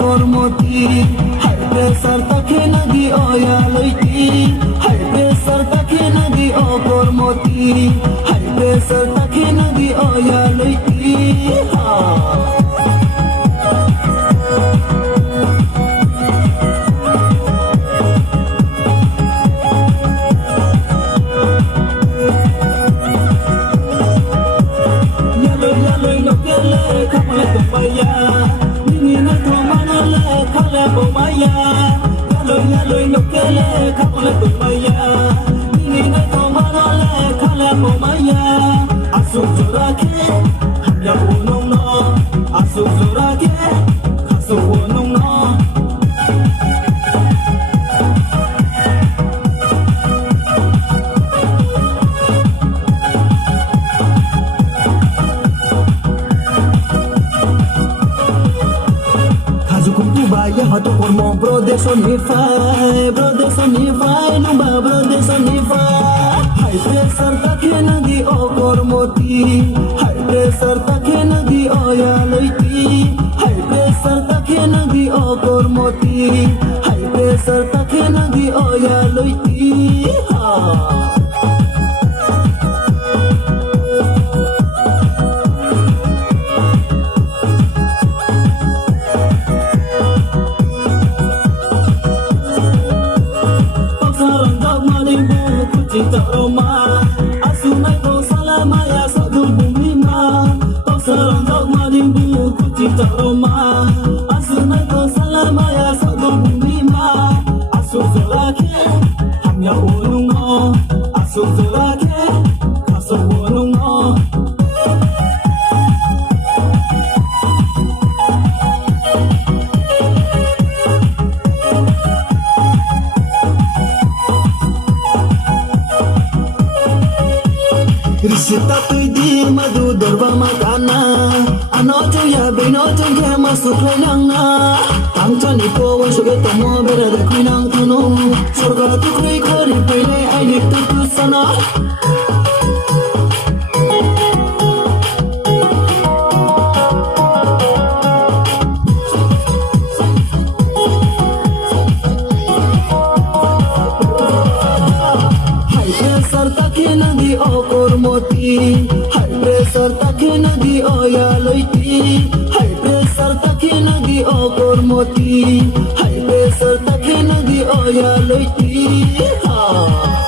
kormoti high pressure takhe nadi oya loiti high pressure takhe nadi o kormoti high pressure takhe nadi oya loiti ha Lumba Brodesonify high pressure takhe nadi o kormoti high pressure takhe nadi oya loiti high pressure takhe nadi o kormoti high pressure takhe nadi oya loiti ha Risita pidi madu dorba makana anoto ya binoto ya masuk lainanga tangchani po suge tomo bera de kuinang tuno surga tu kui khari pele ai nik tu sana high pressure takhe nadi oya loiti high pressure takhe nadi o kormoti high pressure takhe nadi oya loiti ha